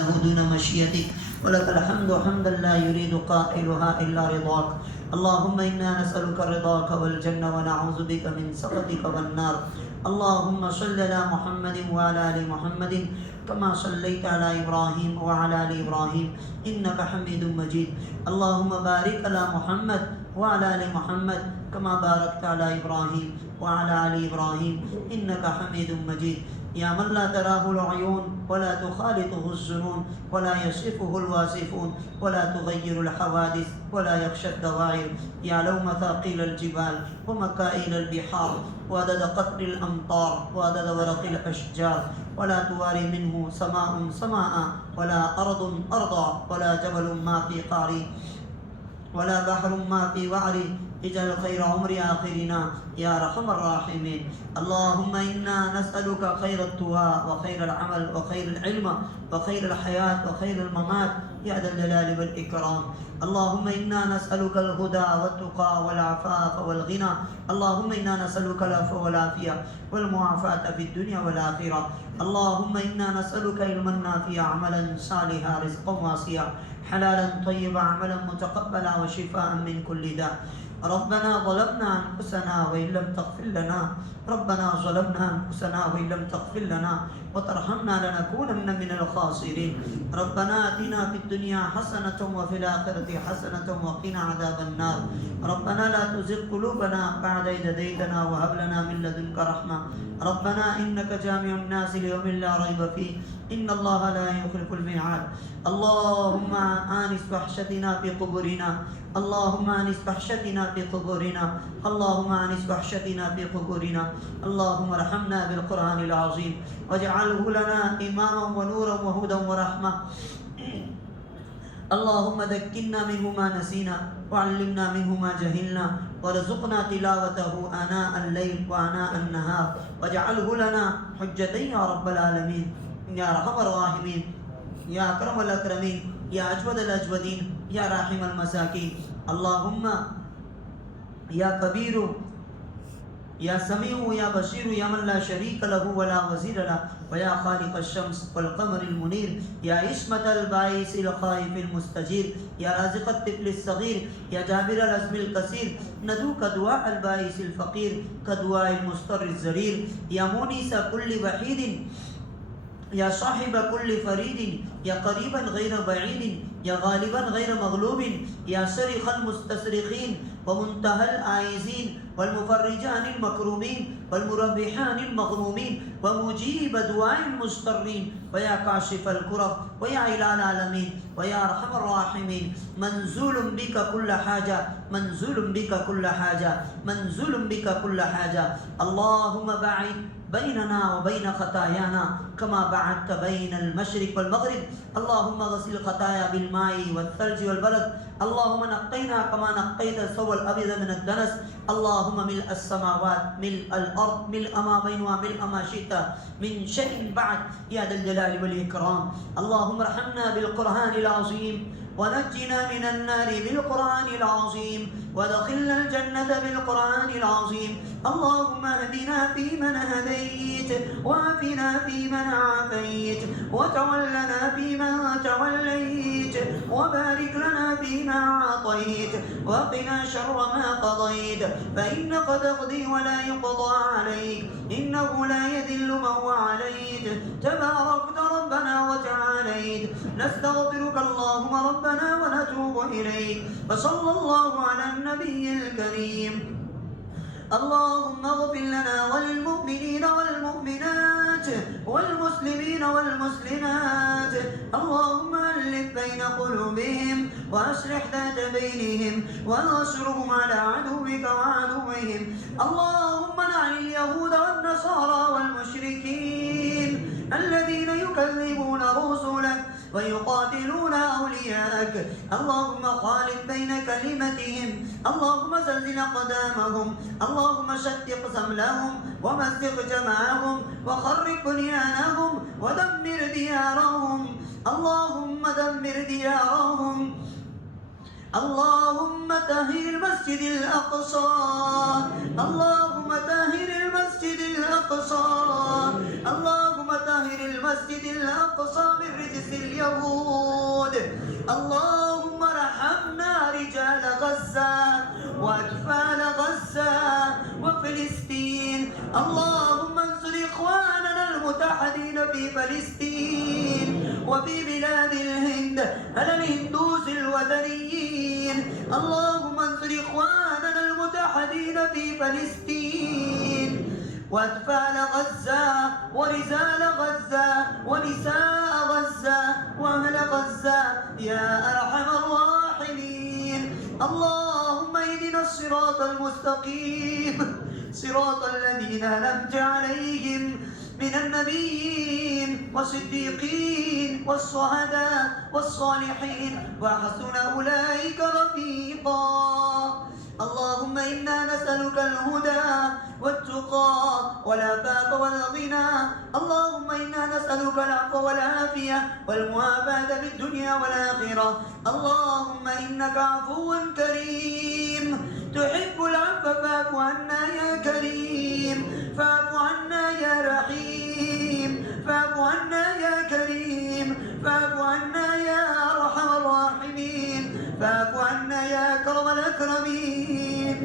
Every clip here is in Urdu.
دون مشيتك ولك الحمد حمدا لا يريد قائلها إلا رضاك. اللهم إنا نسألك رضاك والجنة ونعوذ بك من سخطك والنار. اللهم صل على محمد وعلى آل محمد كما صليت على إبراهيم وعلى آل إبراهيم إنك حميد مجيد. اللهم بارك على محمد وعلى آل محمد كما باركت على إبراهيم وعلى آل إبراهيم إنك حميد مجيد. يا من لا تراه العيون ولا تخالطه الظنون ولا يصفه الواصفون ولا تغير الحوادث ولا يخشى الدوائر. يا لو مثاقيل الجبال ومكائل البحار وعدد قطر الأمطار وعدد ورق الأشجار ولا تواري منه سماء سماء ولا أرض أرضا ولا جبل ما في قعري ولا بحر ما في وعري. اجعل خير عمر آخرنا يا أرحم الراحمين. اللهم إنا نسألك خير التقى وخير العمل وخير العلم وخير الحياة وخير الممات يا ذا الجلال والإكرام. اللهم إنا نسألك الهدى والتقى والعفاف والغنى. اللهم إنا نسألك العفو والعافية والمعافاة في الدنيا والآخرة. اللهم إنا نسألك علما نافعا عملا صالحا رزقا واسعا حلالا طيبا عملا متقبلا وشفاء من كل داء. ربنا ظلمنا أنفسنا وإن لم تغفر لنا ربنا ظلمنا أنفسنا وإن لم تغفر لنا وترحمنا لنكونن من الخاسرين. ربنا آتنا في الدنيا حسنة وفي الآخرة حسنة وقنا عذاب النار. ربنا لا تزغ قلوبنا بعد إذ هديتنا وهب لنا من لدنك رحمة. ربنا إنك جامع الناس ليوم لا ريب فيه إن الله لا يخلف الميعاد. اللهم آنس وحشتنا في قبورنا. اللهم آنس وحشتنا في قبورنا. اللهم آنس وحشتنا في قبورنا. اللهم ارحمنا بالقرآن العظيم واجعله لنا إماما ونورا وهدى ورحمة. اللهم ذكرنا منه ما نسينا وعلمنا منه ما جهلنا وارزقنا تلاوته آناء الليل وآناء النهار واجعله لنا حجة يا رب العالمين يا أرحم الراحمين يا أكرم الأكرمين يا أجود الأجودين يا راحم المساكين. اللهم يا كبير يا سميع يا بصير يا من لا شريك له ولا وزير له ويا خالق الشمس والقمر المنير يا عصمة البائس الخائف المستجير يا رازق الطفل الصغير يا جابر العزم الكثير ندعوك دعاء البائس الفقير كدعاء المضطر الزرير يا مونس كل وحيد يا صاحب كل فريد يا قريبا غير بعيد يا غالبا غير مغلوب يا صرخ المستصرخين ومنتهى العائزين والمفرجان المكرومين والمربحان المغمومين ومجيب دعاء المضطرين ويا كاشف الكرب ويا إله العالمين ويا أرحم الراحمين. منزول بك كل حاجة منزول بك كل حاجة منزول بك كل حاجة. اللهم باعد بيننا وبين خطايانا كما بعدت بين المشرق والمغرب. اللهم غسل الخطايا بالماء والثلج والبرد. اللهم نقينا كما نقيت الثوب الأبيض من الدنس. اللهم ملء السماوات ملء الأرض ملء ما بينها ملء ما شئت من شيء بعد يا ذا الجلال والإكرام. اللهم ارحمنا بالقرآن العظيم ونجنا من النار بالقرآن العظيم وادخلنا الجنة بالقرآن العظيم. اللهم اهدنا فيمن هديت وعافنا فيمن عافيت وتولنا فيمن توليت وبارك لنا فيما أعطيت وقنا شر ما قضيت فإنك تقضي ولا يقضى عليك إنه لا يذل من وعليت تباركت ربنا وتعاليت. نستغفرك اللهم ربنا ونتوب إليك وصلى الله على النبي الكريم. اللهم اغفر لنا وللمؤمنين والمؤمنات والمسلمين والمسلمات. اللهم ألف بين قلوبهم وأصلح ذات بينهم وانصرهم على عدوك وعدوهم. اللهم لعن اليهود والنصارى والمشركين الذين يكذبون رسلك ويقاتلون أولياءك. اللهم خالف بين كلمتهم. اللهم زلزل أقدامهم. اللهم شتت سملهم ومزق جمعهم وخرب بنيانهم ودمر ديارهم. اللهم دمر ديارهم. اللهم طهر المسجد الأقصى. اللهم طهر المسجد الأقصى. اللهم وطهر المسجد الأقصى من رجس اليهود. اللهم ارحمنا رجال غزة وأطفال غزة وفلسطين. اللهم انصر إخواننا المتحدين في فلسطين وفي بلاد الهند على الهندوس الوثنيين. اللهم انصر إخواننا المتحدين في فلسطين وأطفال غزة ورجال غزة ونساء غزة وأهل غزة يا أرحم الراحمين. اللهم اهدنا الصراط المستقيم صراط الذين أنعمت عليهم من النبيين والصديقين والشهداء والصالحين وحسن أولئك رفيقا. اللهم إنا نسألك الهدى والتقى والعفاف والغنى. اللهم إنا نسألك العفو والعافية والمعافاة في الدنيا والآخرة. اللهم إنك عفو كريم تحب العفو فاعف عنا يا كريم. فاعف عنا يا رحيم. فاعف عنا يا كريم. فاعف عنا يا أرحم الراحمين. فاعف عنا يا أكرم الأكرمين.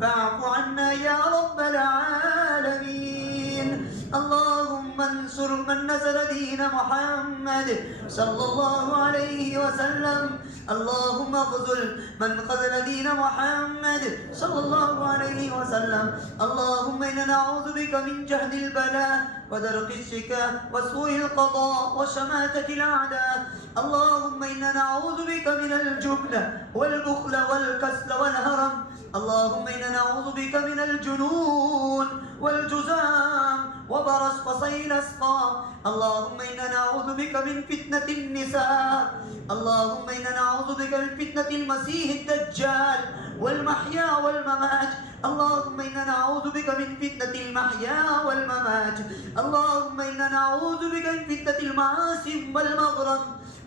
فاعف عنا يا رب العالمين. اللهم انصر من نصر دين محمد صلى الله عليه وسلم. اللهم اخذل من خذل دين محمد صلى الله عليه وسلم. اللهم إنا نعوذ بك من جهد البلاء ودرك الشكاء وسوء القضاء وشماتة الأعداء. اللهم إنا نعوذ بك من الجبن والبخل والكسل والهرم. اللهم إنا نعوذ بك من الجنون والجزام وبرص فصيل الأسقام. اللهم إنا نعوذ بك من فتنة النساء. اللهم إنا نعوذ بك من فتنة المسيح الدجال والمحيا والممات. اللهم إنا نعوذ بك من فتنة المحيا والممات. اللهم إنا نعوذ بك من فتنة المعاصي والمغرم.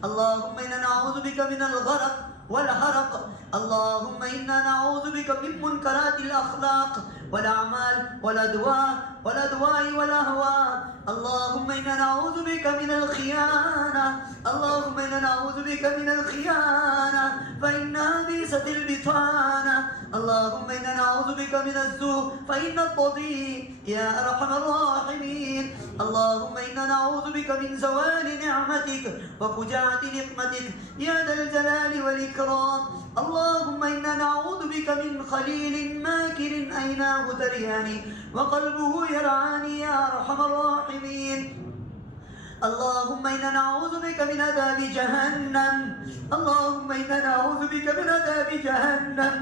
اللهم إنا نعوذ بك من الغرق والهرق. اللهم إنا نعوذ بك من منكرات الأخلاق والأعمال والأدواء والأهواء. اللهم إنا نعوذ بك من الخيانة. اللهم إنا نعوذ بك من الخيانة فإنها بئست البطانة. اللهم إنا نعوذ بك من الزور فإن التضييع يا أرحم الراحمين. اللهم إنا نعوذ بك من زوال نعمتك وفجاعة نقمتك يا ذا الجلال والإكرام. اللهم إنا نعوذ بك من خليل ماكر عيناه ترياني وقلبه يرعاني يا أرحم الراحمين. اللهم إنا نعوذ بك من عذاب جهنم. اللهم إنا نعوذ بك من عذاب جهنم.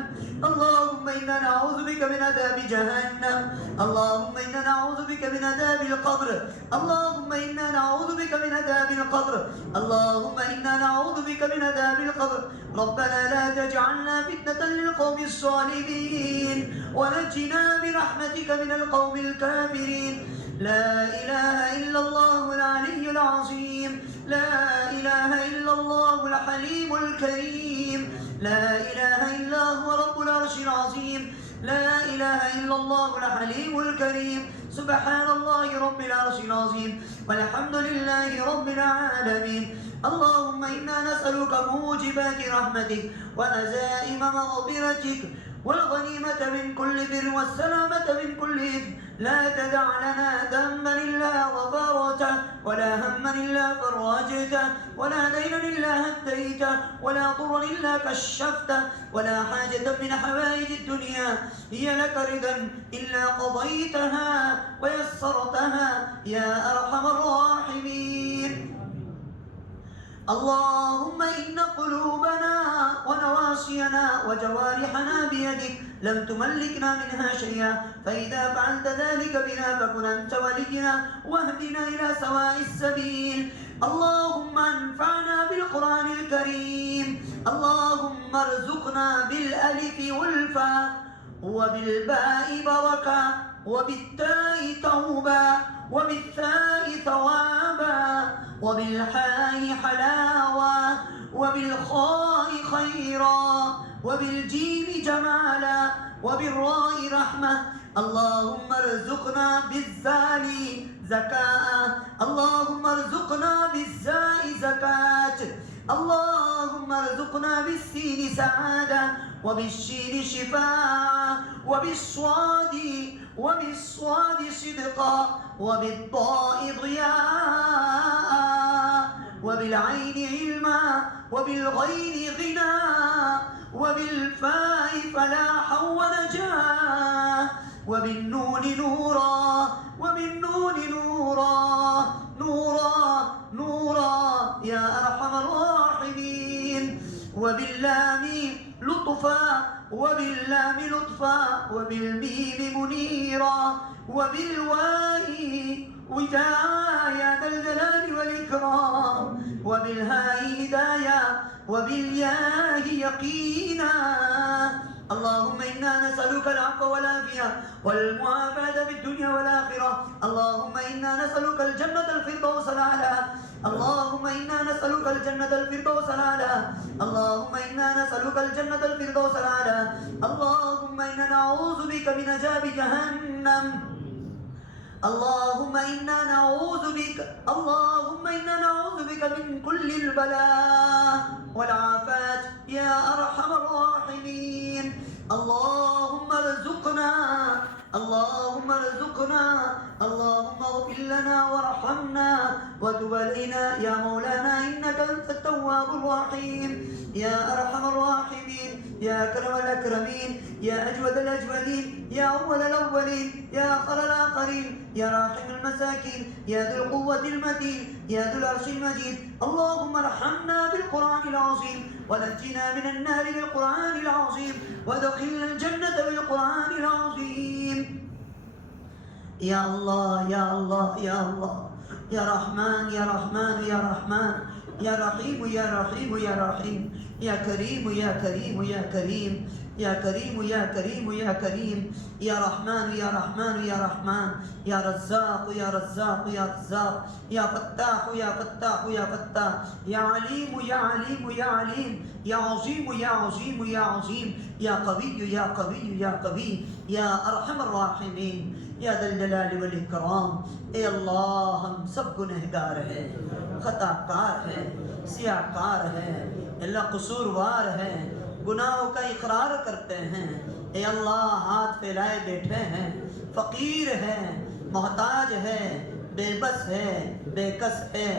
اللهم إنا نعوذ بك من عذاب جهنم. اللهم إنا نعوذ بك من عذاب القبر. اللهم إنا نعوذ بك من عذاب القبر. اللهم إنا نعوذ بك من عذاب القبر. ربنا لا تجعلنا فتنة للقوم الظالمين ونجنا برحمتك من القوم الكافرين. لا إله إلا الله العلي العظيم. لا إله إلا الله الحليم الكريم. لا إله إلا هو رب العرش العظيم. لا إله إلا الله الحليم الكريم. سبحان الله رب العرش العظيم والحمد لله رب العالمين. اللهم إنا نسألك موجبات رحمتك وعزائم مغفرتك والغنيمة من كل بر والسلامة من كل إثم. لا تدع لنا ذنبا إلا غفرته ولا هما إلا فرجته ولا دينا إلا هديته ولا ضرا إلا كشفته ولا حاجة من حوائج الدنيا هي لك رضا إلا قضيتها ويسرتها يا أرحم الراحمين. اللهم إن قلوبنا ونواصينا وجوارحنا بيدك لم تملكنا منها شيئا. فإذا فعلت ذلك بنا فكن أنت ولينا واهدنا إلى سواء السبيل. اللهم انفعنا بالقرآن الكريم. اللهم ارزقنا بالألف والفاء وبالباء بركة وبالتاء توبة وبالثاء ثوابا وبالحاء حلاوة وبالخاء خيرا وبالجيم جمالا وبالراء رحمة. اللهم ارزقنا بالزال زكاة، اللهم ارزقنا بالزاء زكاة، اللهم ارزقنا بالسين سعادة وبالشين شفاعة وبالصاد صدقا وبالضاء ضياء وبالعين علما وبالغين غنى وبالفاء فلاحا ونجاة وبالنون نورا وبالنون نورا يا أرحم الراحمين وباللام لطفا وبالميم منيرا وبالواء وداعا يا ذا الجلال والإكرام وبالهاء هدايا وبالياء يقينا. اللهم إنا نسألك العفو والعافية والمعافاة في الدنيا والآخرة. اللهم إنا نسألك الجنة الفردوس الأعلى. اللهم إنا نسألك الجنة الفردوس الأعلى. اللهم إنا نسألك الجنة الفردوس الأعلى. اللهم إنا نعوذ بك من عذاب جهنم. اللهم إنا نعوذ بك من كل البلاء والعافات يا أرحم الراحمين. اللهم ارزقنا اللهم اغفر لنا وارحمنا وتب علينا يا مولانا إنك أنت التواب الرحيم يا أرحم الراحمين يا أكرم الأكرمين يا أجود الأجودين يا أول الأولين يا آخر الآخرين يا راحم المساكين يا ذو القوة المتين يا ذو العرش المجيد. اللهم ارحمنا بالقرآن العظيم ونجنا من النار بالقرآن العظيم وادخلنا الجنة بالقرآن العظيم. يا الله يا الله يا الله يا رحمن يا رحمن يا رحمن يا رحيم يا رحيم يا رحيم يا كريم يا كريم يا كريم يا كريم يا كريم يا كريم يا رحمن يا رحمن يا رحمن يا رزاق يا رزاق يا رزاق يا فتاح يا فتاح يا فتاح يا عليم يا عليم يا عليم يا عظيم يا عظيم يا عظيم يا قوي يا قوي يا قوي يا أرحم الراحمين یا ذا الجلال والاکرام. اے اللہ ہم سب گنہگار ہیں، خطا کار ہیں، سیاہ کار ہیں، اللہ قصوروار ہیں، گناہوں کا اقرار کرتے ہیں. اے اللہ ہاتھ پھیلائے بیٹھے ہیں، فقیر ہیں، محتاج ہے، بے بس ہے، بے کس ہے،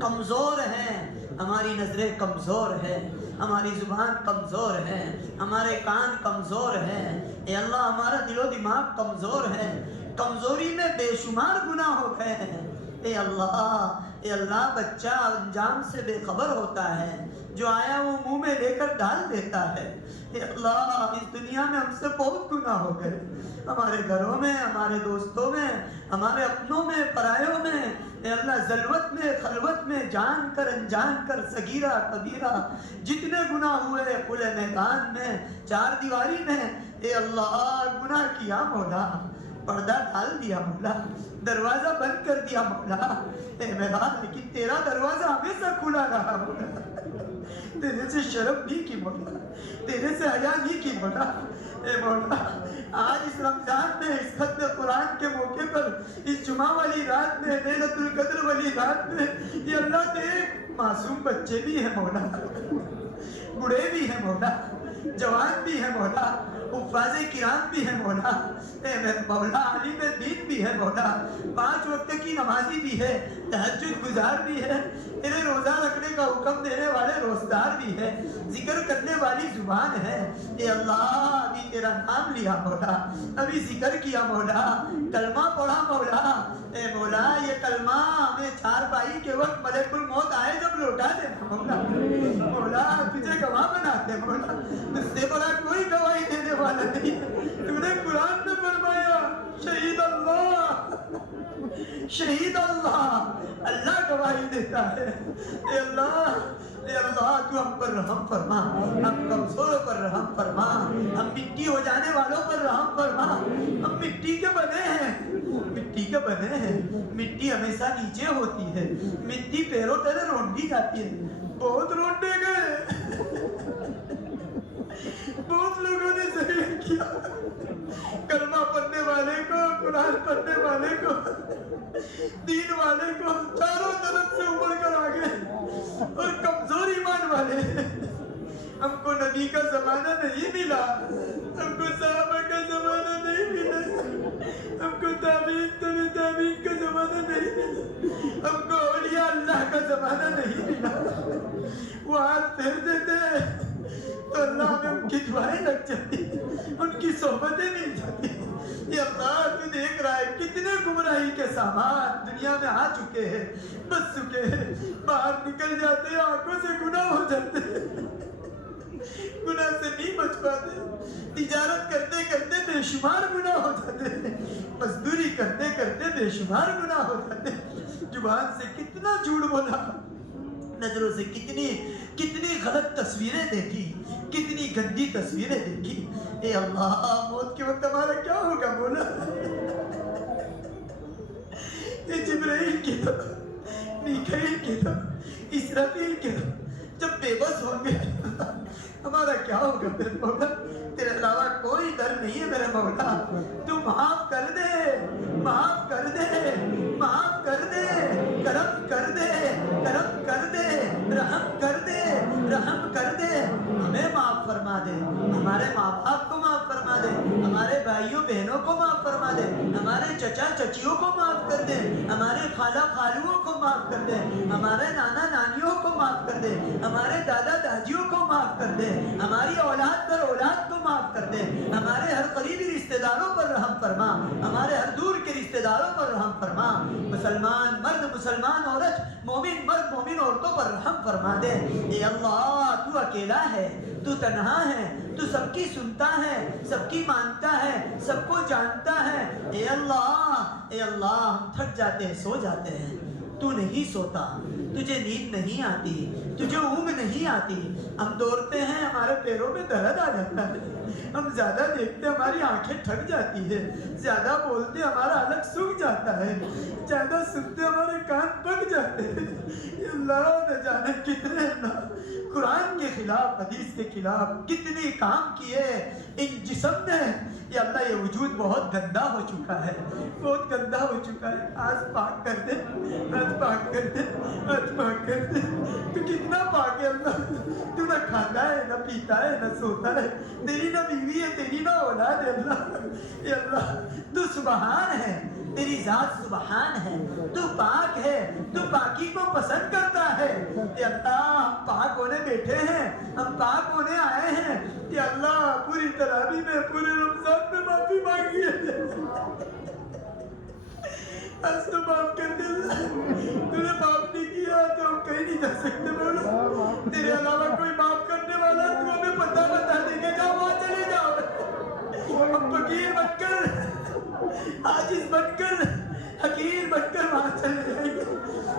کمزور ہے. ہماری نظریں کمزور ہے، ہماری زبان کمزور ہے، ہمارے کان کمزور ہے. اے اللہ ہمارا دل و دماغ کمزور ہے، کمزوری میں بے شمار گناہ ہو گئے ہیں. اے اللہ بچہ انجام سے بے خبر ہوتا ہے، جو آیا وہ منہ میں لے کر ڈال دیتا ہے. اے اللہ اس دنیا میں ہم سے بہت گناہ ہو گئے، ہمارے گھروں میں، ہمارے دوستوں میں، ہمارے اپنوں میں، پرایوں میں. اے اللہ ذلوت میں، خلوت میں، جان کر انجان کر، صغیرہ کبیرہ جتنے گناہ ہوئے، کھلے میدان میں، چار دیواری میں. اے اللہ گناہ کیا مولا، پردہ ڈال دیا مولا، دروازہ بند کر دیا مولا. اے میرا لیکن تیرا دروازہ ہمیشہ کھلا رہا مولا. تیرے سے شرم نہیں کی مولا، تیرے سے حیا نہیں کی مولا. اے مولا آج اس رمضان میں، اس ختم قرآن کے موقع پر، اس جمعہ والی رات میں، لیلۃ القدر والی رات میں، یہ اللہ تیرے معصوم بچے بھی ہیں مولا، بوڑھے بھی ہیں مولا، جوان بھی ہیں مولا، حفاظ کرام بھی ہیں مولا. اے میرے مولا عالم دین بھی ہے مولا، 5 وقت کی نمازی بھی ہے، تہجد گزار بھی ہے، تیرے روزہ رکھنے کا حکم دینے والے روزدار بھی ہے، ذکر کرنے والی زبان ہے. اے اللہ ابھی تیرا نام لیا مولا، ابھی ذکر کیا مولا، کلمہ پڑھا مولا. اے مولا یہ کلمہ ہمیں 4 پائی کے وقت ملک الموت آئے جب لوٹا دینا مولا. مولا تجھے گواہ بناتے مولا، تجھ سے بڑا کوئی گواہی دینے والا نہیں. تو نے قرآن میں فرمایا شہید اللہ، شہید اللہ، اللہ گواہی دیتا ہے. اے اللہ تو ہم پر رحم فرما، ہم کمزوروں پر رحم فرما، ہم مٹی ہو جانے والوں پر رحم فرما. ہم مٹی کے بنے ہیں، مٹی کے بنے ہیں، مٹی ہمیشہ نیچے ہوتی ہے، مٹی پیروں تلے رونڈی جاتی ہے. بہت رونڈے گئے، بہت لوگوں نے ذہن کیا، کلمہ پڑھنے والے قرآن پڑھنے والے کو، دین والے کو چاروں طرف سے ابھر کر آ گئے، اور کمزور ایمان والے ہم کو نبی کا زمانہ نہیں ملا، ہم کو صحابہ کا زمانہ نہیں ملا، ہم کو تابعین کا زمانہ نہیں ملا، ہم کو اولیاء اللہ کا زمانہ نہیں ملا۔ وہ ہاتھ پھیر دیتے تو اللہ میں ان کی دعائیں لگ جاتی، ان کی صحبتیں مل جاتی۔ یہ اللہ تو دیکھ رہا ہے کتنے گمراہی کے سامان دنیا میں آ چکے ہیں، بس چکے ہیں، باہر نکل جاتے ہیں، آنکھوں سے گناہ ہو جاتے ہیں، گناہ سے نہیں بچ پاتے، تجارت کرتے کرتے بے شمار گناہ ہو جاتے ہیں، مزدوری کرتے کرتے بے شمار گناہ ہو جاتے ہیں، زبان سے کتنا جھوٹ بولا، نظروں سے کتنی غلط تصویریں دیکھی، کتنی گندی تصویریں دیکھی۔ اے اللہ موت کے وقت ہمارا کیا ہوگا مولا؟ اے جبرائیل کی دو، میکائیل کی دو، اسرافیل کی دو، جب بے بس ہوں گے ہمارا کیا ہوگا میرے مولا؟ تیرے علاوہ کوئی در نہیں ہے میرے مولا، تو معاف کر دے، معاف کر دے، معاف کر دے، کرم کر دے، کرم کر دے، رحم کر دے، رحم کر دے، ہمیں معاف فرما دے، ہمارے ماں باپ کو معاف فرما دے، ہمارے بھائیوں بہنوں کو معاف فرما دے، ہمارے چچا چچیوں کو معاف کر دے، ہمارے خالہ خالوؤں کو معاف کر دے، ہمارے نانا نانیوں کو معاف کر دے، ہمارے دادا دادیوں کو معاف کر دے، ہماری اولاد پر اولاد کو معاف کر دے، ہمارے ہر قریبی رشتہ داروں پر رحم فرما، ہمارے ہر دور کے رشتہ داروں پر رحم فرما، مسلمان مرد مسلمان عورت، مومن مرد مومن عورتوں پر رحم فرما دے۔ اے اللہ تو اکیلا ہے، تو تنہا ہے، تو سب کی سنتا ہے، سب کی مانتا ہے، سب کو جانتا ہے۔ اے اللہ ہم تھک جاتے ہیں، سو جاتے ہیں، تو نہیں سوتا، تجھے نیند نہیں آتی، تجھے اونگ نہیں آتی، ہم دوڑتے ہیں ہمارے پیروں میں درد آ جاتا ہے، ہم زیادہ دیکھتے ہماری آنکھیں تھک جاتی ہے، زیادہ بولتے ہمارا حلق سوکھ جاتا ہے، زیادہ سنتے ہمارے کان پک جاتے ہیں۔ اللہ نہ جانے کتنے قرآن کے خلاف حدیث کے خلاف کتنے کام کیے ان جسم نے۔ یا اللہ یہ وجود بہت گندا ہو چکا ہے، بہت گندا ہو چکا ہے، آج پاک کر دے، آج پاک کر دے، آج پاک کر دے۔ تو کتنا پاک ہے اللہ، تو نہ کھاتا ہے نہ پیتا ہے نہ سوتا ہے، تیری نہ بیوی ہے تیری نہ اولاد ہے اللہ۔ اے اللہ تو سبحان ہے، تیری ذات سبحان ہے، تو پاک ہے، تو پاکی کو پسند کرتا ہے۔ اے اللہ ہم پاک ہونے بیٹھے ہیں، ہم پاک ہونے آئے ہیں۔ اے اللہ پوری تراویح میں پورے رمضان میں معافی مانگی ہے، آج تو معاف کر دے اللہ، تو نے معاف نہیں کیا تو ہم کہیں نہیں جا سکتے مولا، تیرے علاوہ کوئی معاف کرنے والا تو ہمیں پتہ بتا دے کہ جاؤ وہاں چلے جاؤ، ہم فقیر بن کر عاجز بن کر حقیر بن کر وہاں چلے جائیں گے،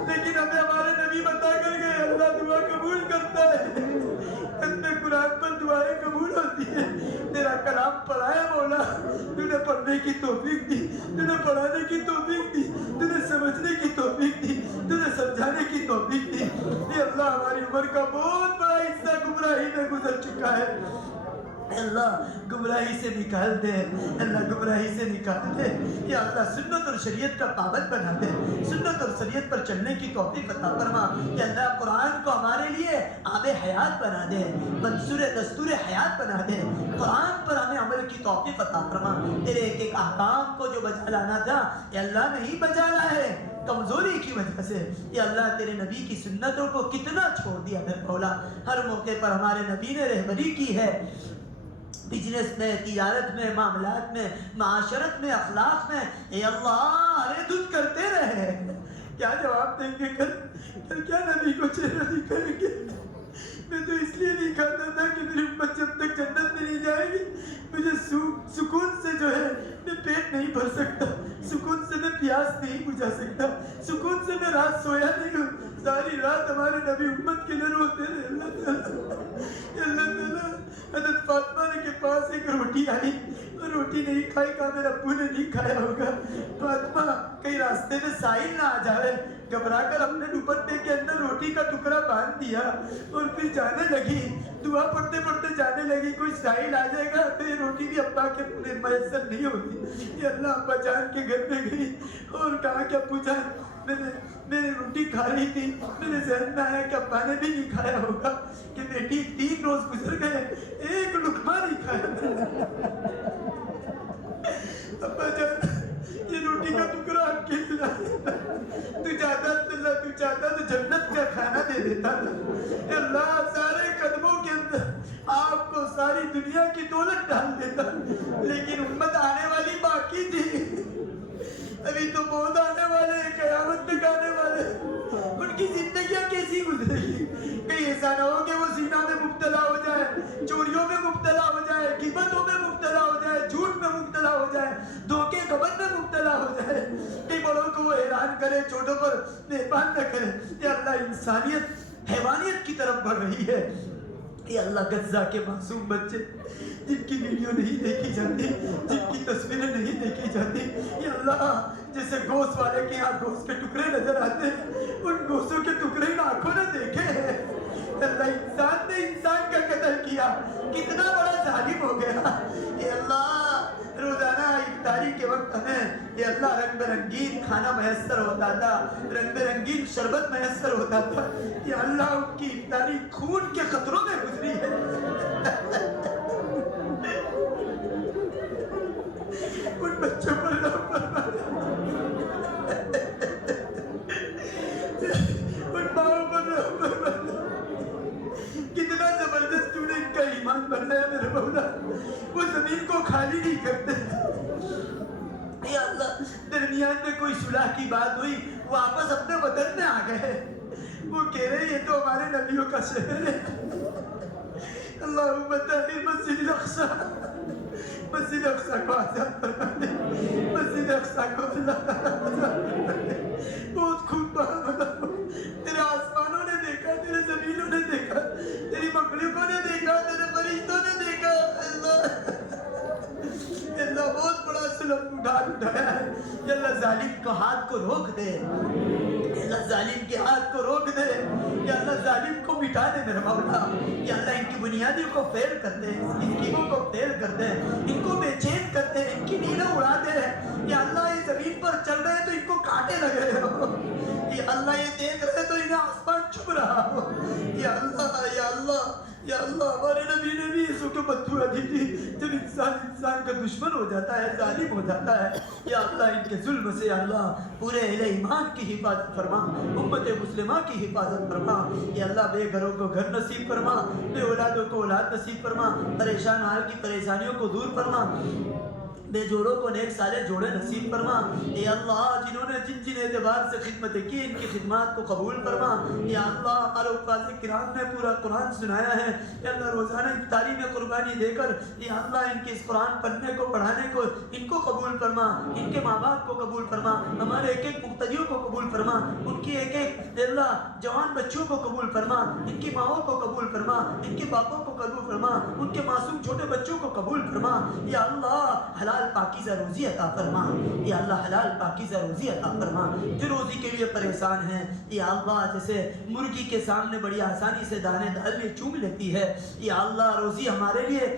لیکن ہمیں ہمارے نبی بتا کر گئے اللہ دعا قبول کرتا ہے، ختم قرآن پر دعائیں قبول ہوتی ہیں، تیرا کلام پڑھا ہے مولا، تو نے پڑھنے کی توفیق دی، تو نے پڑھانے کی توفیق دی، تو نے سمجھنے کی توفیق دی، تو نے سمجھانے کی توفیق دی۔ یہ اللہ ہماری عمر کا بہت بڑا حصہ گمراہی میں گزر چکا ہے، اللہ گمراہی سے نکال دے، اللہ گمراہی سے نکال دے۔ یا اللہ سنت اور شریعت کا پابند بنا دے، سنت اور شریعت پر چلنے کی توفیق عطا فرما۔ یا اللہ قرآن کو ہمارے لیے آب حیات بنا دے، منصور دستور حیات بنا دے، قرآن پر ہمیں عمل کی توفیق عطا فرما۔ تیرے ایک ایک احکام کو جو بجا لانا تھا یا اللہ نہیں بجا لایا ہے کمزوری کی وجہ سے، یا اللہ تیرے نبی کی سنتوں کو کتنا چھوڑ دیا میرے مولا۔ ہر موقع پر ہمارے نبی نے رہبری کی ہے، بزنس میں، تجارت میں، معاملات میں، معاشرت میں، اخلاق میں۔ اے اللہ ارے دھت کرتے رہے، کیا جواب دیں گے کل کیا نبی کو چہرہ دکھائیں گے؟ میں تو اس لیے نہیں کھاتا تھا کہ میری امت جب تک جنت میں نہیں جائے گی مجھے سکون سے جو ہے میں پیٹ نہیں بھر سکتا، سکون سے میں پیاس نہیں بجھا سکتا، سکون سے میں رات سویا نہیں ہوں، ساری رات ہمارے نبی امت کے لیے روتے رہے۔ اللہ تعالیٰ حضرت فاطمہ کے پاس ایک روٹی آئی اور روٹی نہیں کھائی، کہا میرے ابو نے نہیں کھایا ہوگا۔ فاطمہ کہیں راستے میں ساحل نہ آ جائے، گھبرا کر اپنے دوپٹے کے اندر روٹی کا ٹکڑا باندھ دیا اور پھر جانے لگی، دعا پڑھتے پڑھتے جانے لگی، کوئی ساحل آ جائے گا تو یہ روٹی بھی ابا کے میسر نہیں ہوگی۔ یہ اللہ ابا جان کے گھر میں گئی اور کہا کہ ابو جان میں روٹی کھا رہی تھی، میرے ذہن میں آیا کہ ابا نے بھی نہیں کھایا ہوگا کہ بیٹی 3 روز گزر گئے، ایک لقمہ نہیں کھایا۔ ابا جان یہ روٹی کا ٹکڑا آپ کے کھلا دیتا، تو چاہتا تو جنت کا کھانا دے دیتا تھا۔ اللہ سارے قدموں کے اندر آپ کو ساری دنیا کی دولت ڈال دیتا، لیکن امت آنے والی باقی تھی، ابھی تو موت آنے والے، قیامت تک آنے والے، ان کی زندگیاں کیسی گزرے گی؟ کہیں ایسا نہ ہو کہ وہ زنا میں مبتلا ہو جائے، چوریوں میں مبتلا ہو جائے، غیبتوں میں مبتلا ہو جائے، جھوٹ میں مبتلا ہو جائے، دھوکے خبر میں مبتلا ہو جائے، کہیں بڑوں کو وہ حیران کرے، چھوٹوں پر مہربان نہ کرے۔ یا اللہ انسانیت حیوانیت کی طرف بڑھ رہی ہے۔ یا اللہ غزہ کے معصوم بچے جن کی ویڈیو نہیں دیکھی جاتی، جن کی تصویریں نہیں دیکھی جاتی، یا اللہ جیسے گوشت والے کے یہاں گوشت کے ٹکڑے نظر آتے ہیں، ان گوشتوں کے ٹکڑے ان آنکھوں نے دیکھے ہیں۔ اللہ انسان نے انسان کا قتل کیا، کتنا بڑا ظالم ہو گیا۔ اے اللہ روزانہ افطاری کے وقت ہمیں اے اللہ رنگ برنگین کھانا میسر ہوتا تھا، رنگ برنگین شربت میسر ہوتا تھا، یا اللہ ان کی افطاری خون کے قطروں میں گزری ہے۔ ان بچوں پر رحم فرما، ان ماؤں پر رحم فرما۔ کتنا زبردست تو نے ان کا ایمان بنایا میرے مولا، وہ زمین کو خالی نہیں کرتے۔ یا اللہ درمیان میں کوئی صلح کی بات ہوئی، وہ آپس اپنے وطن میں آ گئے، وہ کہہ رہے یہ تو ہمارے نبیوں کا شہر ہے۔ اللہم طہر مسجد الاقصی، مسجد اقصی کو آزاد فرما دے، مسجد اقصی کو اللہ آزاد فرما دے۔ بہت خوب بہت تیرے آسمانوں نے دیکھا، تیرے زمینوں نے دیکھا، تیری مخلوقوں نے دیکھا، تیرے فرشتوں نے دیکھا۔ اللہ بہت بڑا ظلم اٹھایا ہے۔ اللہ ظالم کو ہاتھ کو روک دے، اللہ ظالم کے ہاتھ کو روک دے، یا اللہ ظالم کو مٹا دے میرے مولا۔ یا اللہ ان کی بنیادوں کو فیل کر دے، ان کی اسکیموں کو فیل کر دے، ان کو بے چین کر دے، ان کی نیلیں اڑا دے۔ یا اللہ یہ زمین پر چل رہے تو ان کو کاٹے لگ رہے ہو، یا اللہ یہ دیکھ رہے تو انہیں آسمان چھپ رہا ہو۔ یا اللہ یا اللہ یا اللہ ہمارے نبی نے بھی اس کو بددعا دی تھی، جب انسان کا دشمن ہو جاتا ہے، ظالم ہو جاتا ہے، یا اللہ ان کے ظلم سے یا اللہ پورے اہل ایمان کی حفاظت فرما، امت مسلمہ کی حفاظت فرما۔ یا اللہ بے گھروں کو گھر نصیب فرما، بے اولادوں کو اولاد نصیب فرما، پریشان حال کی پریشانیوں کو دور فرما، بے جوڑوں کو نیک صالح جوڑے نصیب فرما۔ اے اللہ جنہوں نے جن اعتبار سے خدمت کی ان کی خدمات کو قبول فرما۔ یا اللہ ہمارے حفاظ کرام نے پورا قرآن سنایا ہے، یا اللہ روزانہ افطاری میں قربانی دے کر یا اللہ ان کے اس قرآن پڑھنے کو پڑھانے کو ان کو قبول فرما، ان کے ماں باپ کو قبول فرما، ہمارے ایک ایک مقتدیوں کو قبول فرما، ان کی ایک ایک اے اللہ جوان بچوں کو قبول فرما، ان کی ماؤں کو قبول فرما، ان کے باپوں کو قبول فرما، ان کے معصوم چھوٹے بچوں کو قبول فرما۔ یا اللہ حلال پاکیزہ روزی عطا فرما، یا اللہ حلال پاکیزہ روزی عطا فرما۔ جو روزی کے لیے پریشان ہیں یا اللہ جیسے مرغی کے سامنے بڑی آسانی سے دانے دال چوم لیتی ہے، یا اللہ روزی ہمارے لیے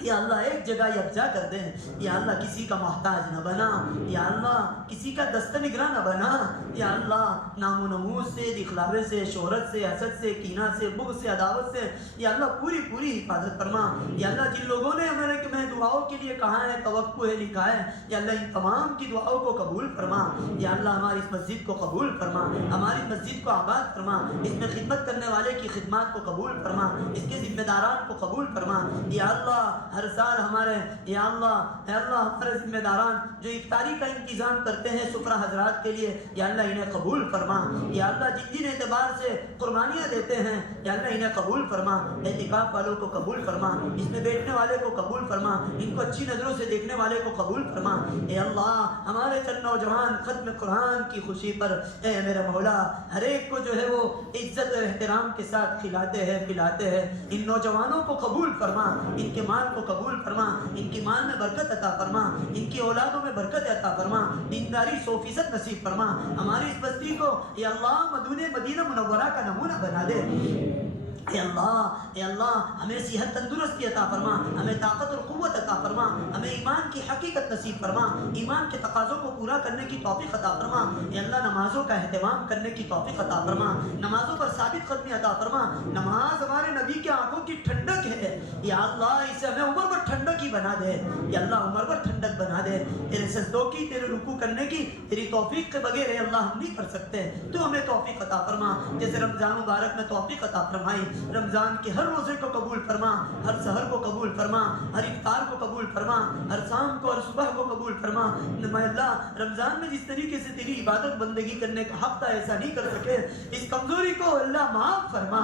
یا اللہ ایک جگہ یکجا کر دیں، یا اللہ کسی کا محتاج نہ بنا، یا اللہ کسی کا دست نگراں نہ بنا، یا اللہ نام و نموز سے، دکھلاوے سے، شہرت سے، حسد سے، کینہ سے، بغض سے، عداوت سے یا اللہ پوری حفاظت فرما۔ یا اللہ جن لوگوں نے ہمارے میں دعاؤں کے لیے کہا ہے، توقع ہے، لکھا ہے، یا اللہ ان تمام کی دعاؤں کو قبول فرما۔ یا اللہ ہماری اس مسجد کو قبول فرما، ہماری مسجد کو آباد فرما، اس میں خدمت کرنے والے کی خدمات کو قبول فرما، اس کے ذمہ داران کو قبول فرما۔ یا اللہ ہر سال ہمارے یا اللہ ہمارے ذمہ داران جو افطاری کا انتظام کرتے ہیں سفرہ حضرات کے لیے، یا اللہ انہیں قبول فرما۔ یا اللہ جن اعتبار سے قربانیاں دیتے ہیں یا اللہ انہیں قبول فرما، اعتکاف والوں کو قبول فرما، اس میں بیٹھنے والے کو قبول فرما، ان کو اچھی نظروں سے دیکھنے والے کو قبول فرما۔ اے اللہ ہمارے چند نوجوان ختم قرآن کی خوشی پر اے میرا مولا ہر ایک کو جو ہے وہ عزت اور احترام کے ساتھ کھلاتے ہیں پلاتے ہیں، ان نوجوانوں کو قبول فرما، ان کے مال کو قبول فرما, ان کی مال میں برکت عطا فرما, ان کی اولادوں میں برکت عطا فرما, دینداری 100% نصیب فرما. ہماری اس بستی کو یا اللہ مدینہ منورہ کا نمونہ بنا دے. اے اللہ ہمیں صحت تندرستی عطا فرما, ہمیں طاقت اور قوت عطا فرما, ہمیں ایمان کی حقیقت نصیب فرما, ایمان کے تقاضوں کو پورا کرنے کی توفیق عطا فرما. اے اللہ نمازوں کا اہتمام کرنے کی توفیق عطا فرما, نمازوں پر ثابت قدمی عطا فرما. نماز ہمارے نبی کے آنکھوں کی ٹھنڈک ہے. یا اللہ اسے ہمیں عمر پر ٹھنڈک ہی بنا دے. یا اللہ عمر پر ٹھنڈک بنا دے. تیرے سجدوں کی, تیرے رکوع کرنے کی تیری توفیق کے بغیر اے اللہ ہم نہیں کر سکتے. تو ہمیں توفیق عطا فرما, جیسے رمضان مبارک میں توفیق عطا فرمائی. رمضان کے ہر روزے کو قبول فرما, ہر سحر کو قبول فرما, ہر افطار کو قبول فرما, ہر شام کو, ہر صبح کو قبول فرما. اے اللہ رمضان میں جس طریقے سے تیری عبادت بندگی کرنے کا حق تھا ایسا نہیں کر سکے, اس کمزوری کو اللہ معاف فرما.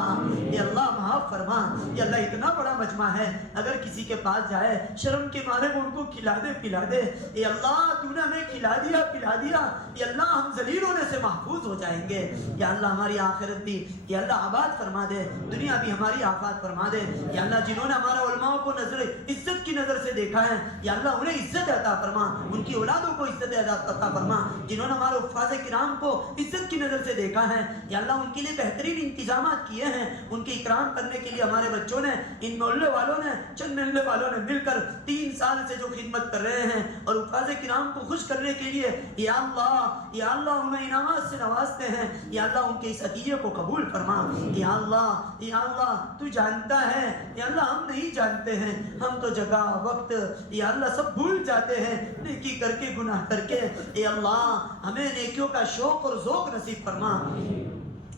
یا اللہ معاف فرما. یا اللہ اتنا بڑا مجمع ہے, اگر کسی کے پاس جائے شرم کے مارے وہ ان کو کھلا دے پلا دے. اے اللہ تو نے ہمیں کھلا دیا پلا دیا. یا اللہ ہم ذلیل ہونے سے محفوظ ہو جائیں گے. یا اللہ ہماری آخرت بھی یا اللہ آباد فرما دے, دنیا بھی ہماری آفات فرما دے. یا اللہ جنہوں نے ہمارا علماء کو نظر عزت کی نظر سے دیکھا ہے, یا اللہ انہیں عزت عطا فرما, ان کی اولادوں کو عزت عطا فرما. جنہوں نے ہمارے حفاظ کرام کو عزت کی نظر سے دیکھا ہے, یا اللہ ان کے لیے بہترین انتظامات کیے ہیں. ان کی اکرام کرنے کے لیے ہمارے بچوں نے, ان محلے والوں نے, چند محلے والوں نے مل کر 3 سال سے جو خدمت کر رہے ہیں اور حفاظ کرام کو خوش کرنے کے لیے, یا اللہ انہیں انعامات سے نوازتے ہیں. یا اللہ ان کے اس عطیے کو قبول فرما. یا اللہ تو جانتا ہے. یا اللہ ہم نہیں جانتے ہیں, ہم تو جگہ وقت یا اللہ سب بھول جاتے ہیں, نیکی کر کے گناہ کر کے. اے اللہ ہمیں نیکیوں کا شوق اور ذوق نصیب فرما.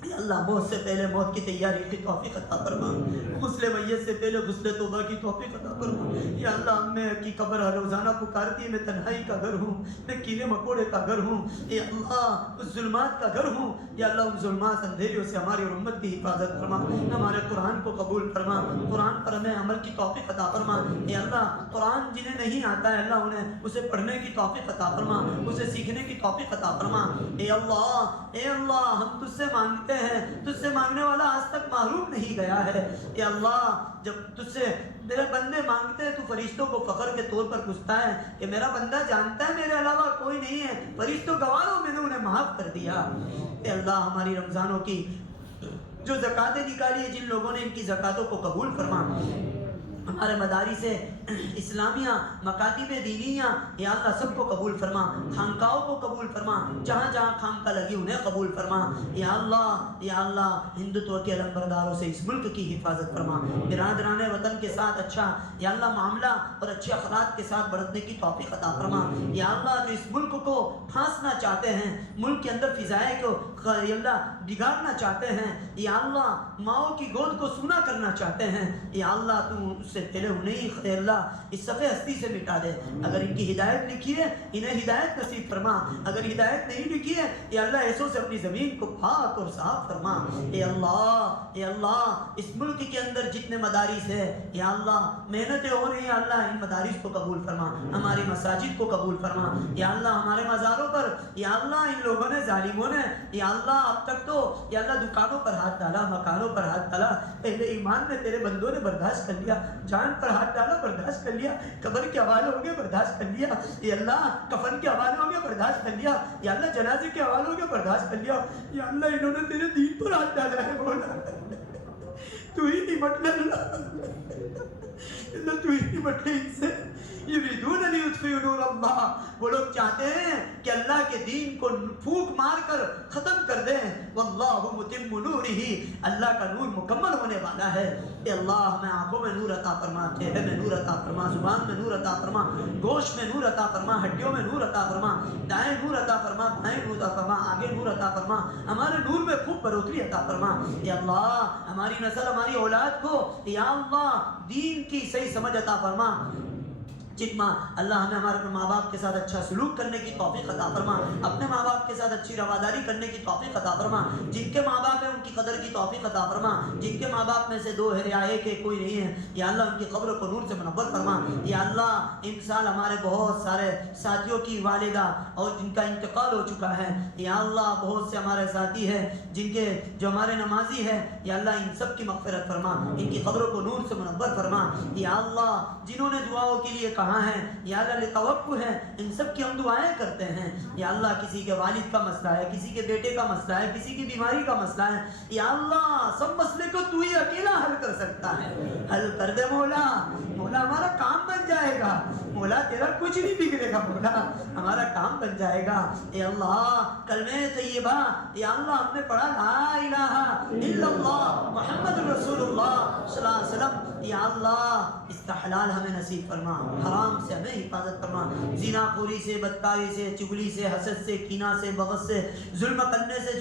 یا اللہ موت سے پہلے موت کی تیاری کی توفیق عطا فرما, غسل میت سے پہلے غسل توبہ کی توفیق عطا فرما. یا اللہ میں کی قبر روزانہ پکارتی ہے, میں تنہائی کا گھر ہوں, میں کیڑے مکوڑے کا گھر ہوں. یا اللہ اس ظلمات کا گھر ہوں. یا اللہ ان ظلمات اندھیریوں سے ہماری امت کی حفاظت فرما. ہمارے قرآن کو قبول فرما, قرآن پر ہمیں عمل کی توفیق عطا فرما. یا اللہ قرآن جنہیں نہیں آتا ہے اللہ انہیں اسے پڑھنے کی توفیق عطا فرما, اسے سیکھنے کی توفیق عطا فرما. اے اللہ ہم تجھ سے مانگتے ہیں, تجھ سے مانگنے والا آج تک محروم نہیں گیا ہے. اے اللہ جب تجھ سے میرے بندے مانگتے ہیں تو فرشتوں کو فخر کے طور پر پوچھتا ہے کہ میرا بندہ جانتا ہے میرے علاوہ کوئی نہیں ہے, فرشتوں گواہ ہو میں نے انہیں معاف کر دیا. اے اللہ ہماری رمضانوں کی جو زکاتیں نکالی ہیں, جن لوگوں نے ان کی زکاتوں کو قبول فرما. ہمارے مدارس اسلامیہ, مکاتب دینیہ یا اللہ سب کو قبول فرما. خانقاہوں کو قبول فرما, جہاں جہاں خانقاہ لگی انہیں قبول فرما. یا اللہ ہندوتو کے علمبرداروں سے اس ملک کی حفاظت فرما. برادران وطن کے ساتھ اچھا یا اللہ معاملہ اور اچھے اخلاق کے ساتھ بڑھنے کی توفیق عطا فرما. یا اللہ جو اس ملک کو پھانسنا چاہتے ہیں, ملک کے اندر فضائے کو یا اللہ بگاڑنا چاہتے ہیں, یا اللہ ماؤں کی گود کو سونا کرنا چاہتے ہیں, یا اللہ تو اس سے پہلے انہیں خیر اللہ اس صفحے ہستی سے مٹا دے. اگر ان کی ہدایت لکھی ہے انہیں ہدایت نصیب فرما, اگر ہدایت نہیں لکھی ہے یا اللہ ایسوں سے اپنی زمین کو پاک اور صاف فرما. اے اللہ اس ملک کے اندر جتنے مدارس ہے یا اللہ محنتیں ہو رہی ہیں, اللہ ان مدارس کو قبول فرما, ہماری مساجد کو قبول فرما. یا اللہ ہمارے مزاروں پر یا اللہ ان لوگوں نے ظالموں نے یا اللہ اب تک تو یا اللہ دکانوں پر ہاتھ ڈالا, مکانوں پر ہاتھ ڈالا. پہلے ایمان میں تیرے بندوں نے برداشت کر لیا, جان پر ہاتھ ڈالا برداشت کر لیا, قبر کے حوالے ہو گئے برداشت کر لیا. یا اللہ کفن کے حوالے ہو گئے برداشت کر لیا. یا اللہ جنازے کے حوالے ہو گئے برداشت کر لیا. یا اللہ انہوں نے تیرے دین پر ہاتھ ڈالا ہے, بولا تو ہی نمٹ لے اللہ, تو ہی نمٹ لے ان سے. یریدون لیطفئوا نور اللہ, وہ لوگ چاہتے ہیں کہ اللہ کے دین کو پھونک مار کر ختم کر دیں. واللہ متم نورہ, اللہ کا نور مکمل ہونے والا ہے. اے اللہ ہمیں آنکھوں میں نور عطا فرما, چہرے میں نور عطا فرما, زبان میں نور عطا فرما, گوشت میں نور عطا فرما, ہڈیوں میں نور عطا فرما, دائیں نور عطا فرما, بائیں نور عطا فرما, آگے نور عطا فرما, ہمارے نور میں خوب بڑھوتری عطا فرما. اے اللہ ہماری نسل ہماری اولاد کو یا اللہ دین کی صحیح سمجھ عطا فرما. اللہ ہمیں ہمارے اپنے ماں باپ کے ساتھ اچھا سلوک کرنے کی توفیق عطا فرما، اپنے ماں باپ کے ساتھ اچھی رواداری کرنے کی توفیق عطا فرما، جن کے ماں باپ ہیں ان کی قدر کی توفیق عطا فرما، جن کے ماں باپ میں سے دو ہے یا ایک ہے کوئی نہیں ہے، یا اللہ ان کی قبر کو نور سے منور فرما۔ یا اللہ ان سال ہمارے بہت سارے ساتھیوں کی والدہ اور جن کا انتقال ہو چکا ہے، یا اللہ بہت سے ہمارے ساتھی ہیں جن کے جو ہمارے نمازی ہیں، یا اللہ ان سب کی مغفرت فرما، ان کی قبروں کو نور سے منور فرما۔ یا اللہ جنہوں نے دعاؤں کے لیے کہا ہے، یا اللہ توقع ہے، ان سب کی ہم دعائیں کرتے ہیں۔ یا اللہ کسی کے والد کا مسئلہ ہے، کسی کے بیٹے کا مسئلہ ہے، کسی کی بیماری کا مسئلہ ہے، یا اللہ سب مسئلے کو تو ہی اکیلا حل کر سکتا ہے، حل کر دے مولا۔ مولا ہمارا کام بن جائے گا، مولا تیرا کچھ نہیں بگڑے گا، مولا ہمارا کام بن جائے گا۔ اے اللہ کلمہ طیبہ، یا اللہ ہم نے پڑھا لا الہ الا اللہ محمد رسول اللہ صلی اللہ علیہ وسلم، یا اللہ اس کا حلال ہمیں نصیب فرما، حرام سے ہمیں حفاظت فرما، زنا خوری سے، بدکاری سے، چغلی سے، حسد سے، کینہ سے، بغض سے، ظلم کرنے سے،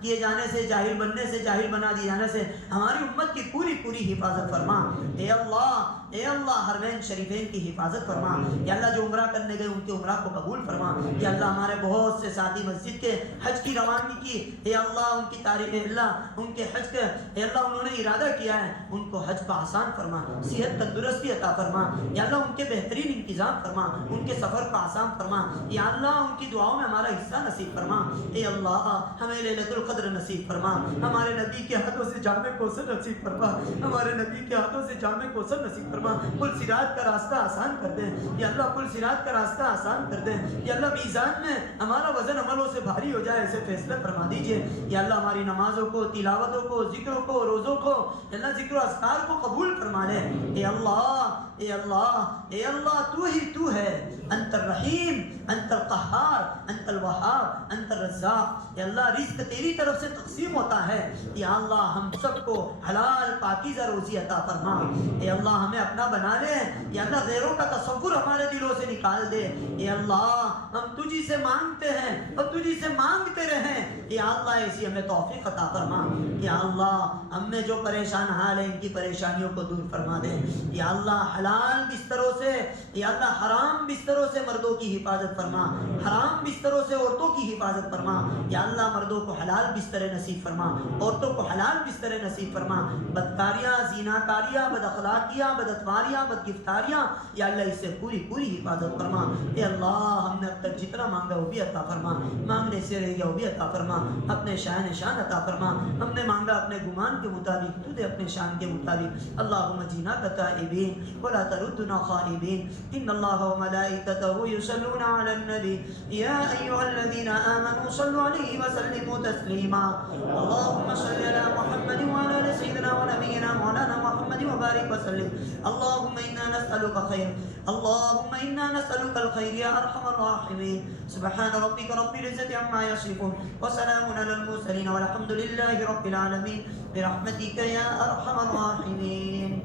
کیے جانے سے، جاہل بننے سے، جاہل بنا دیے جانے سے ہماری امت کی پوری پوری حفاظت فرما۔ اے اللہ حرمین شریفین کی حفاظت فرما، یا اللہ جو عمرہ کرنے گئے ان کے عمرہ کو قبول فرما۔ یا اللہ ہمارے بہت سے ساتھی مسجد کے حج کی روانگی کی، اے اللہ ان کی تاریخ اللہ ان کے حج کے اے اللہ انہوں نے ارادہ کیا ہے، ان کو حج کا آسان فرما، صحت تندرستی عطا فرما، یا اللہ ان کے بہترین انتظام فرما، ان کے سفر کا آسان فرما، یا اللہ ان کی دعاؤں میں ہمارا حصہ نصیب فرما۔ اے اللہ ہمیں لیلۃ القدر نصیب فرما، ہمارے نبی کے ہاتھوں سے جامع کوثر نصیب فرما، ہمارے نبی کے ہاتھوں سے جامع کوثر نصیب فرما، پل صراط کا راستہ آسان کر دیں، یا اللہ پل صراط کا راستہ آسان کر دیں، یا اللہ میزان میں ہمارا وزن عملوں سے بھاری ہو جائے ایسے فیصلے فرما دیجئے۔ یا اللہ ہماری نمازوں کو، تلاوتوں کو، ذکروں کو، روزوں کو، یا اللہ ذکر و اذکار کو قبول فرما لے۔ اے اللہ اے اللہ اے اللہ تو ہی تو ہے، انت الرحیم، انت القہار، انت الوہاب، انت الرزاق۔ یا اللہ رزق تیری طرف سے تقسیم ہوتا ہے، یا اللہ ہم سب کو حلال پاکیزہ روزی عطا فرما۔ اے اللہ ہمیں اپنا بنا لے، یا اللہ غیروں کا تصور ہمارے دلوں سے نکال دے۔ اے اللہ ہم تجھی سے مانگتے ہیں اور تجھی سے مانگتے رہیں، یا اللہ ایسی ہمیں توفیق عطا فرما۔ یا اللہ ہم میں جو پریشان حال ہیں ان کی پریشانیوں کو دور فرما دے۔ یا اللہ حلال بستروں سے، یا اللہ حرام بستروں سے مردوں کی حفاظت فرما، حرام بستروں سے عورتوں کی حفاظت فرما۔ یا اللہ مردوں کو حلال بستر نصیب فرما، عورتوں کو حلال بستر نصیب فرما۔ بدکاریاں، زیناکاریاں، بد اخلاقیاں، بد اتواریاں، بد گفتاریاں، یا اللہ اس سے پوری پوری حفاظت فرما۔ اے اللہ ہم نے اب تک جتنا مانگا وہ بھی عطا فرما، مانگنے سے رہ گیا وہ بھی عطا فرما، اپنے شان شان عطا فرما۔ ہم نے مانگا اپنے گمان کے مطابق، تو دے اپنے شان کے مطابق۔ اللہم جینا تائبین ولا تردنا خائبین، ان اللہ وملائکتہ یصلون علی النبی یا ایھا الذین آمنوا صلوا علیہ وسلموا تسلیما۔ اللہم صل علی محمد وعلی آل سیدنا ونبینا مولانا محمد وبارک وسلم۔ اللہم انا نسألک خیر، اللہم انا نسألک الخیر یا ارحم الراحمین۔ سبحان ربک رب العزة عما یصفون وسلام علی المرسلین والحمد للہ رب العالمین برحمتک یا ارحم الراحمین۔